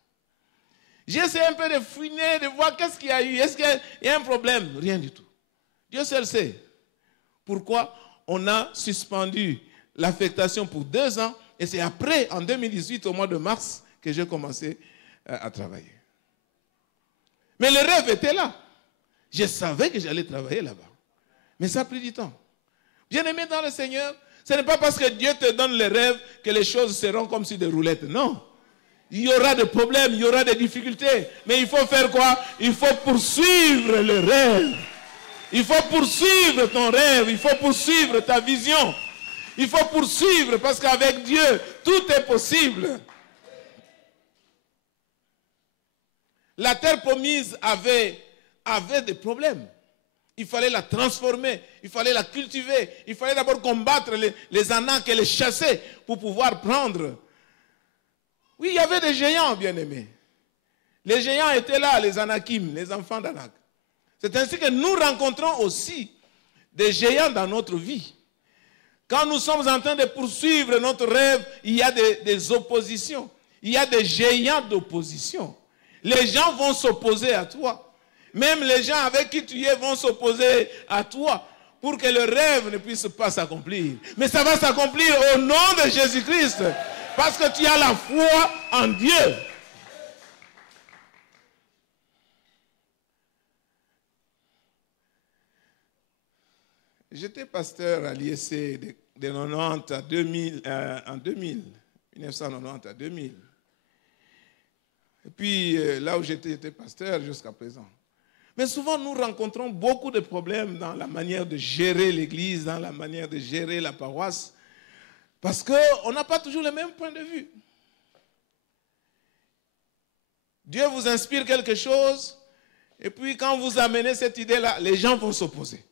J'ai essayé un peu de fouiner, de voir qu'est-ce qu'il y a eu. Est-ce qu'il y a un problème? Rien du tout. Dieu seul sait pourquoi on a suspendu l'affectation pour 2 ans. Et c'est après, en 2018, au mois de mars, que j'ai commencé à travailler. Mais le rêve était là. Je savais que j'allais travailler là-bas. Mais ça a pris du temps. Bien-aimé dans le Seigneur, ce n'est pas parce que Dieu te donne les rêves que les choses seront comme si des roulettes. Non. Il y aura des problèmes, il y aura des difficultés. Mais il faut faire quoi? Il faut poursuivre le rêve. Il faut poursuivre ton rêve. Il faut poursuivre ta vision. Il faut poursuivre parce qu'avec Dieu, tout est possible. La terre promise avait des problèmes. Il fallait la transformer, il fallait la cultiver, il fallait d'abord combattre les Anak et les chasser pour pouvoir prendre. Oui, il y avait des géants, bien-aimés. Les géants étaient là, les Anakim, les enfants d'Anak. C'est ainsi que nous rencontrons aussi des géants dans notre vie. Quand nous sommes en train de poursuivre notre rêve, il y a des oppositions. Il y a des géants d'opposition. Les gens vont s'opposer à toi. Même les gens avec qui tu es vont s'opposer à toi pour que le rêve ne puisse pas s'accomplir. Mais ça va s'accomplir au nom de Jésus-Christ parce que tu as la foi en Dieu. J'étais pasteur à l'ISC de 90 à 2000, en 2000, 1990 à 2000. Et puis là où j'étais pasteur jusqu'à présent. Mais souvent, nous rencontrons beaucoup de problèmes dans la manière de gérer l'église, dans la manière de gérer la paroisse, parce qu'on n'a pas toujours le même point de vue. Dieu vous inspire quelque chose, et puis quand vous amenez cette idée-là, les gens vont s'opposer.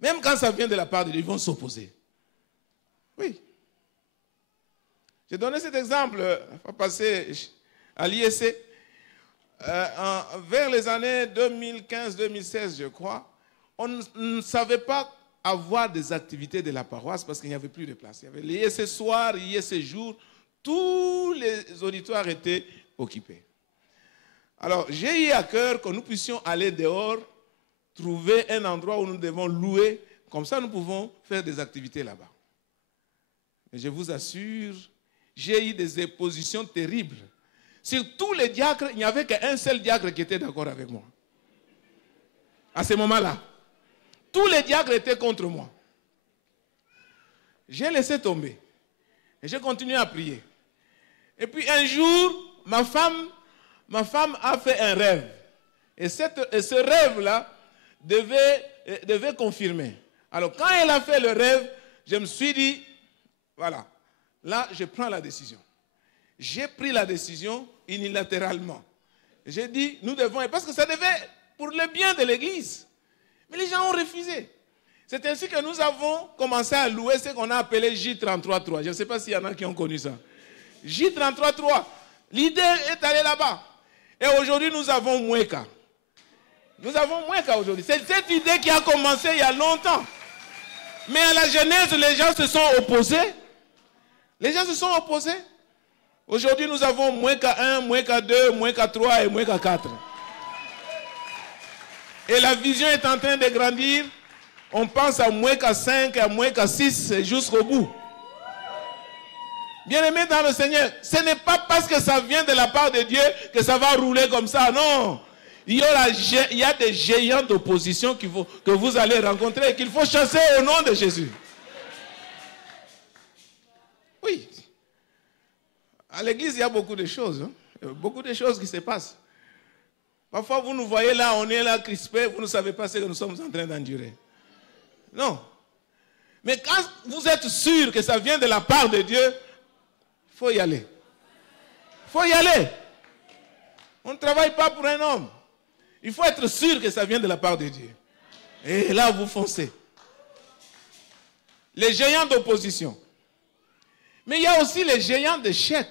Même quand ça vient de la part de Dieu, ils vont s'opposer. Oui. J'ai donné cet exemple, passé à l'ISC. Vers les années 2015-2016, je crois, on ne savait pas avoir des activités de la paroisse parce qu'il n'y avait plus de place. Il y avait l'ISC soir, l'ISC jour, tous les auditoires étaient occupés. Alors, j'ai eu à cœur que nous puissions aller dehors, trouver un endroit où nous devons louer, comme ça nous pouvons faire des activités là-bas. Mais je vous assure, j'ai eu des oppositions terribles. Sur tous les diacres, il n'y avait qu'un seul diacre qui était d'accord avec moi. À ce moment-là. Tous les diacres étaient contre moi. J'ai laissé tomber. Et j'ai continué à prier. Et puis un jour, ma femme a fait un rêve. Et ce rêve-là devait confirmer. Alors quand elle a fait le rêve, je me suis dit, voilà, là je prends la décision. J'ai pris la décision unilatéralement. J'ai dit, nous devons, parce que ça devait pour le bien de l'église. Mais les gens ont refusé. C'est ainsi que nous avons commencé à louer ce qu'on a appelé J33.3. Je ne sais pas s'il y en a qui ont connu ça. J33.3. L'idée est allée là-bas. Et aujourd'hui, nous avons Mweka. Nous avons Mweka aujourd'hui. C'est cette idée qui a commencé il y a longtemps. Mais à la genèse, les gens se sont opposés. Les gens se sont opposés. Aujourd'hui, nous avons Mweka 1, Mweka 2, Mweka 3 et Mweka 4. Et la vision est en train de grandir. On pense à Mweka 5, à Mweka 6 jusqu'au bout. Bien-aimés dans le Seigneur, ce n'est pas parce que ça vient de la part de Dieu que ça va rouler comme ça. Non. Il y a des géants d'opposition que vous allez rencontrer et qu'il faut chasser au nom de Jésus. Oui. À l'église, il y a beaucoup de choses. Beaucoup de choses qui se passent. Parfois, vous nous voyez là, on est là crispés, vous ne savez pas ce que nous sommes en train d'endurer. Non. Mais quand vous êtes sûr que ça vient de la part de Dieu, il faut y aller. Il faut y aller. On ne travaille pas pour un homme. Il faut être sûr que ça vient de la part de Dieu. Et là, vous foncez. Les géants d'opposition. Mais il y a aussi les géants d'échec.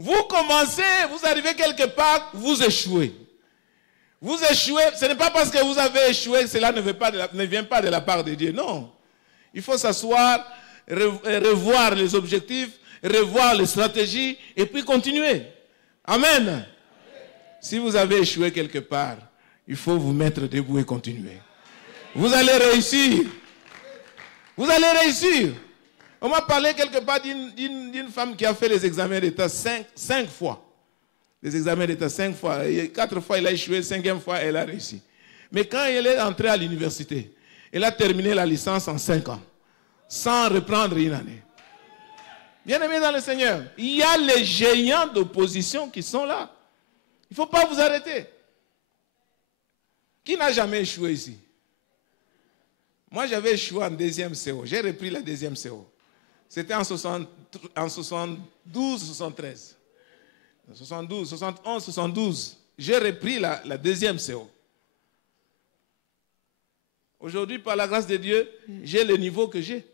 Vous commencez, vous arrivez quelque part, vous échouez. Vous échouez, ce n'est pas parce que vous avez échoué que cela ne vient pas de la part de Dieu. Non. Il faut s'asseoir, revoir les objectifs, revoir les stratégies et puis continuer. Amen. Si vous avez échoué quelque part, il faut vous mettre debout et continuer. Vous allez réussir. Vous allez réussir. On m'a parlé quelque part d'une femme qui a fait les examens d'État 5 fois. Les examens d'État 5 fois. 4 fois, il a échoué. 5e fois, elle a réussi. Mais quand elle est entrée à l'université, elle a terminé la licence en 5 ans, sans reprendre une année. Bien-aimés dans le Seigneur, il y a les géants d'opposition qui sont là. Il ne faut pas vous arrêter. Qui n'a jamais échoué ici? Moi, j'avais échoué en 2e CO. J'ai repris la 2e CO. C'était en 72, 73. 72, 71, 72. J'ai repris la 2e CO. Aujourd'hui, par la grâce de Dieu, j'ai le niveau que j'ai.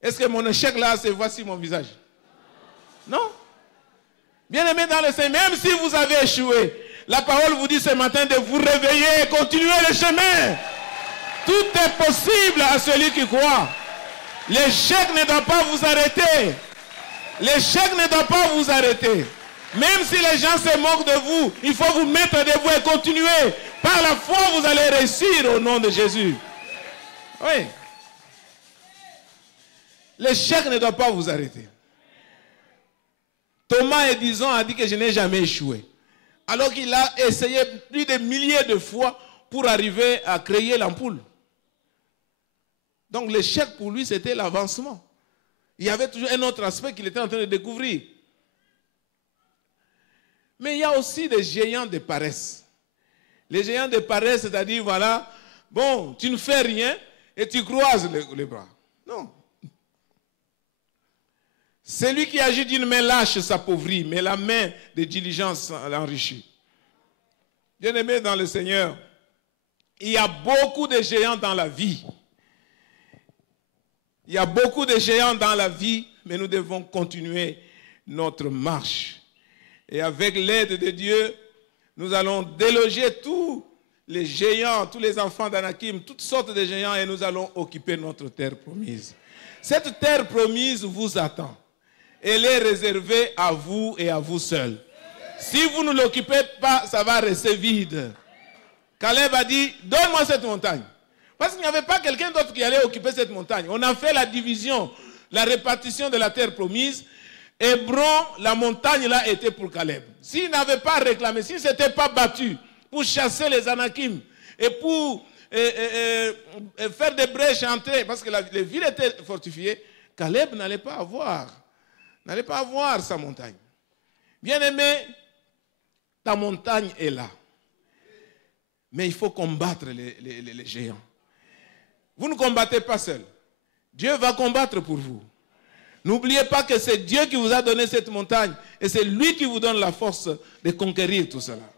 Est-ce que mon échec là, c'est voici mon visage? Non. Bien-aimés dans le Seigneur, même si vous avez échoué, la parole vous dit ce matin de vous réveiller et continuer le chemin. Tout est possible à celui qui croit. L'échec ne doit pas vous arrêter. L'échec ne doit pas vous arrêter. Même si les gens se moquent de vous, il faut vous mettre debout et continuer. Par la foi, vous allez réussir au nom de Jésus. Oui. L'échec ne doit pas vous arrêter. Thomas, Edison, a dit que je n'ai jamais échoué. Alors qu'il a essayé plus de milliers de fois pour arriver à créer l'ampoule. Donc l'échec pour lui, c'était l'avancement. Il y avait toujours un autre aspect qu'il était en train de découvrir. Mais il y a aussi des géants de paresse. Les géants de paresse, c'est-à-dire, voilà, bon, tu ne fais rien et tu croises les bras. Non. Celui qui agit d'une main lâche s'appauvrit, mais la main de diligence l'enrichit. Bien-aimés dans le Seigneur, il y a beaucoup de géants dans la vie. Il y a beaucoup de géants dans la vie, mais nous devons continuer notre marche. Et avec l'aide de Dieu, nous allons déloger tous les géants, tous les enfants d'Anakim, toutes sortes de géants, et nous allons occuper notre terre promise. Cette terre promise vous attend. Elle est réservée à vous et à vous seuls. Si vous ne l'occupez pas, ça va rester vide. Caleb a dit, donne-moi cette montagne. Parce qu'il n'y avait pas quelqu'un d'autre qui allait occuper cette montagne. On a fait la division, la répartition de la terre promise. Hébron, la montagne là était pour Caleb. S'il n'avait pas réclamé, s'il ne s'était pas battu pour chasser les Anakim et pour faire des brèches entrer, parce que les villes étaient fortifiées, Caleb n'allait pas avoir sa montagne. Bien-aimé, ta montagne est là. Mais il faut combattre les géants. Vous ne combattez pas seul. Dieu va combattre pour vous. N'oubliez pas que c'est Dieu qui vous a donné cette montagne et c'est lui qui vous donne la force de conquérir tout cela.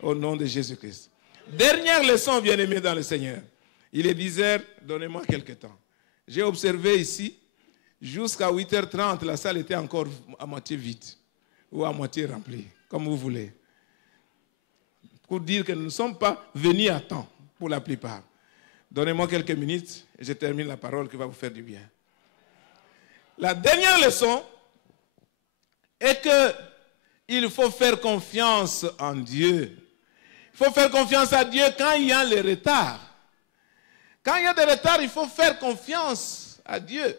Au nom de Jésus-Christ. Dernière leçon, bien-aimés dans le Seigneur. Il est 10h, donnez-moi quelques temps. J'ai observé ici, jusqu'à 8h30, la salle était encore à moitié vide ou à moitié remplie, comme vous voulez. Pour dire que nous ne sommes pas venus à temps pour la plupart. Donnez-moi quelques minutes et je termine la parole qui va vous faire du bien. La dernière leçon est qu'il faut faire confiance en Dieu. Il faut faire confiance à Dieu quand il y a le retard. Quand il y a des retards, il faut faire confiance à Dieu.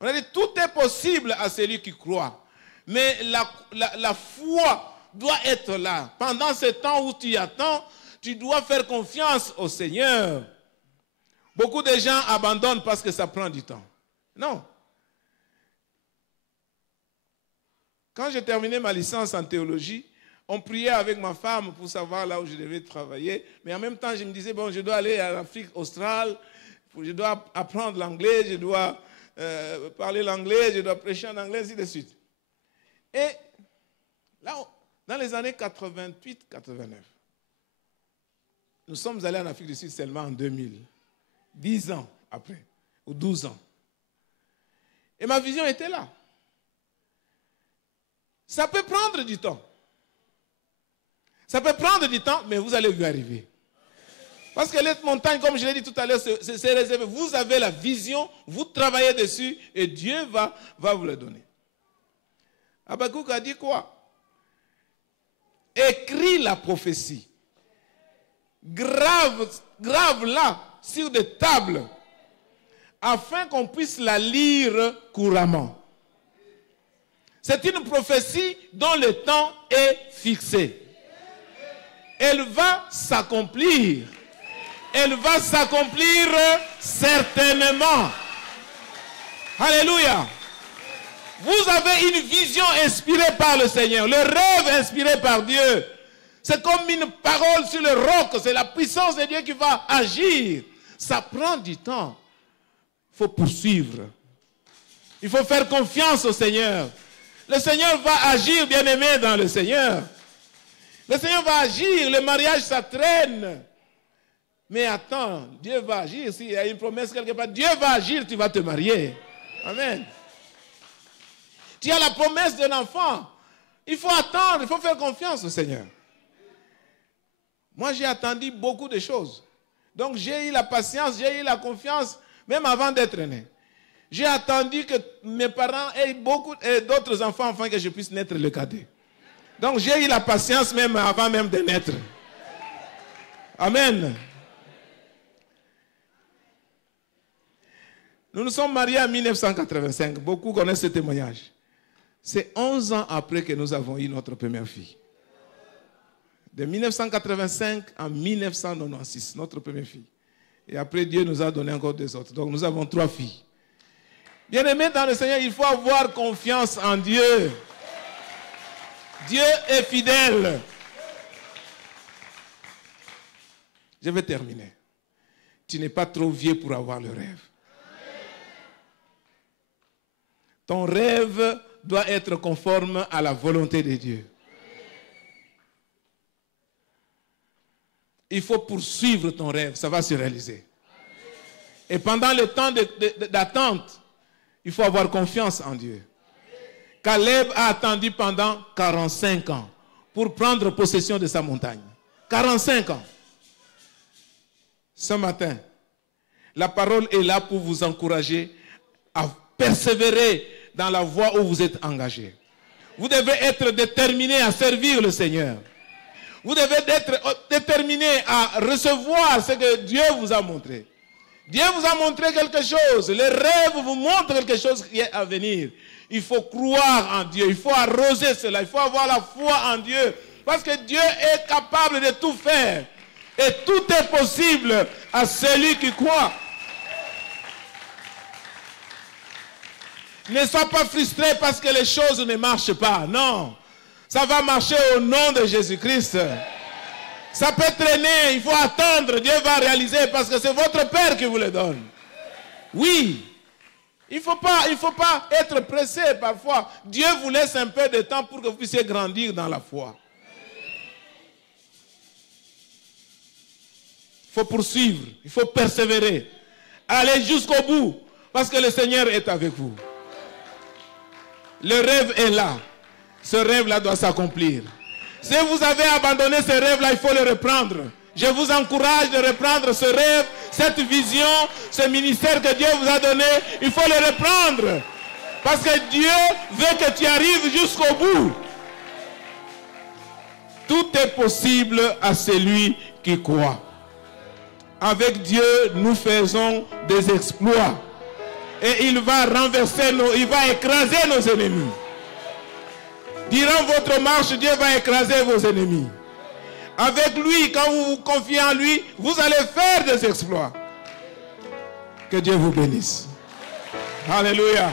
On a dit tout est possible à celui qui croit. Mais la foi doit être là. Pendant ce temps où tu attends, tu dois faire confiance au Seigneur. Beaucoup de gens abandonnent parce que ça prend du temps. Non. Quand j'ai terminé ma licence en théologie, on priait avec ma femme pour savoir là où je devais travailler. Mais en même temps, je me disais, bon, je dois aller à l'Afrique australe, je dois apprendre l'anglais, je dois parler l'anglais, je dois prêcher en anglais, ainsi de suite. Et là, dans les années 88-89, nous sommes allés en Afrique du Sud seulement en 2000. 10 ans après, ou 12 ans. Et ma vision était là. Ça peut prendre du temps. Ça peut prendre du temps, mais vous allez y arriver. Parce que cette montagne, comme je l'ai dit tout à l'heure, c'est réservé. Vous avez la vision, vous travaillez dessus, et Dieu va vous le donner. Habakkuk a dit quoi? Écris la prophétie. Grave-la sur des tables, afin qu'on puisse la lire couramment. C'est une prophétie dont le temps est fixé. Elle va s'accomplir. Elle va s'accomplir certainement. Alléluia. Vous avez une vision inspirée par le Seigneur. Le rêve inspiré par Dieu. C'est comme une parole sur le roc. C'est la puissance de Dieu qui va agir. Ça prend du temps. Il faut poursuivre. Il faut faire confiance au Seigneur. Le Seigneur va agir, bien-aimé, dans le Seigneur. Le Seigneur va agir. Le mariage, ça traîne. Mais attends, Dieu va agir. S'il y a une promesse quelque part, Dieu va agir, tu vas te marier. Amen. Tu as la promesse d'un enfant. Il faut attendre, il faut faire confiance au Seigneur. Moi, j'ai attendu beaucoup de choses. Donc, j'ai eu la patience, j'ai eu la confiance, même avant d'être né. J'ai attendu que mes parents aient beaucoup d'autres enfants afin que je puisse naître le cadet. Donc, j'ai eu la patience même avant même de naître. Amen. Nous nous sommes mariés en 1985. Beaucoup connaissent ce témoignage. C'est 11 ans après que nous avons eu notre première fille. De 1985 à 1996, notre première fille. Et après, Dieu nous a donné encore 2 autres. Donc, nous avons 3 filles. Bien-aimés dans le Seigneur, il faut avoir confiance en Dieu. Dieu est fidèle. Je vais terminer. Tu n'es pas trop vieux pour avoir le rêve. Ton rêve doit être conforme à la volonté de Dieu. Il faut poursuivre ton rêve, ça va se réaliser. Et pendant le temps d'attente, il faut avoir confiance en Dieu. Caleb a attendu pendant 45 ans pour prendre possession de sa montagne. 45 ans. Ce matin, la parole est là pour vous encourager à persévérer dans la voie où vous êtes engagé. Vous devez être déterminé à servir le Seigneur. Vous devez être déterminé à recevoir ce que Dieu vous a montré. Dieu vous a montré quelque chose. Le rêve vous montre quelque chose qui est à venir. Il faut croire en Dieu. Il faut arroser cela. Il faut avoir la foi en Dieu. Parce que Dieu est capable de tout faire. Et tout est possible à celui qui croit. Ne sois pas frustré parce que les choses ne marchent pas. Non. Ça va marcher au nom de Jésus-Christ. Ça peut traîner, il faut attendre. Dieu va réaliser parce que c'est votre Père qui vous le donne. Oui. Il ne faut pas être pressé parfois. Dieu vous laisse un peu de temps pour que vous puissiez grandir dans la foi. Il faut poursuivre, il faut persévérer. Allez jusqu'au bout parce que le Seigneur est avec vous. Le rêve est là. Ce rêve-là doit s'accomplir. Si vous avez abandonné ce rêve-là, il faut le reprendre. Je vous encourage de reprendre ce rêve, cette vision, ce ministère que Dieu vous a donné. Il faut le reprendre. Parce que Dieu veut que tu arrives jusqu'au bout. Tout est possible à celui qui croit. Avec Dieu, nous faisons des exploits. Et il va renverser il va écraser nos ennemis. Durant votre marche, Dieu va écraser vos ennemis. Avec lui, quand vous vous confiez en lui, vous allez faire des exploits. Que Dieu vous bénisse. Alléluia.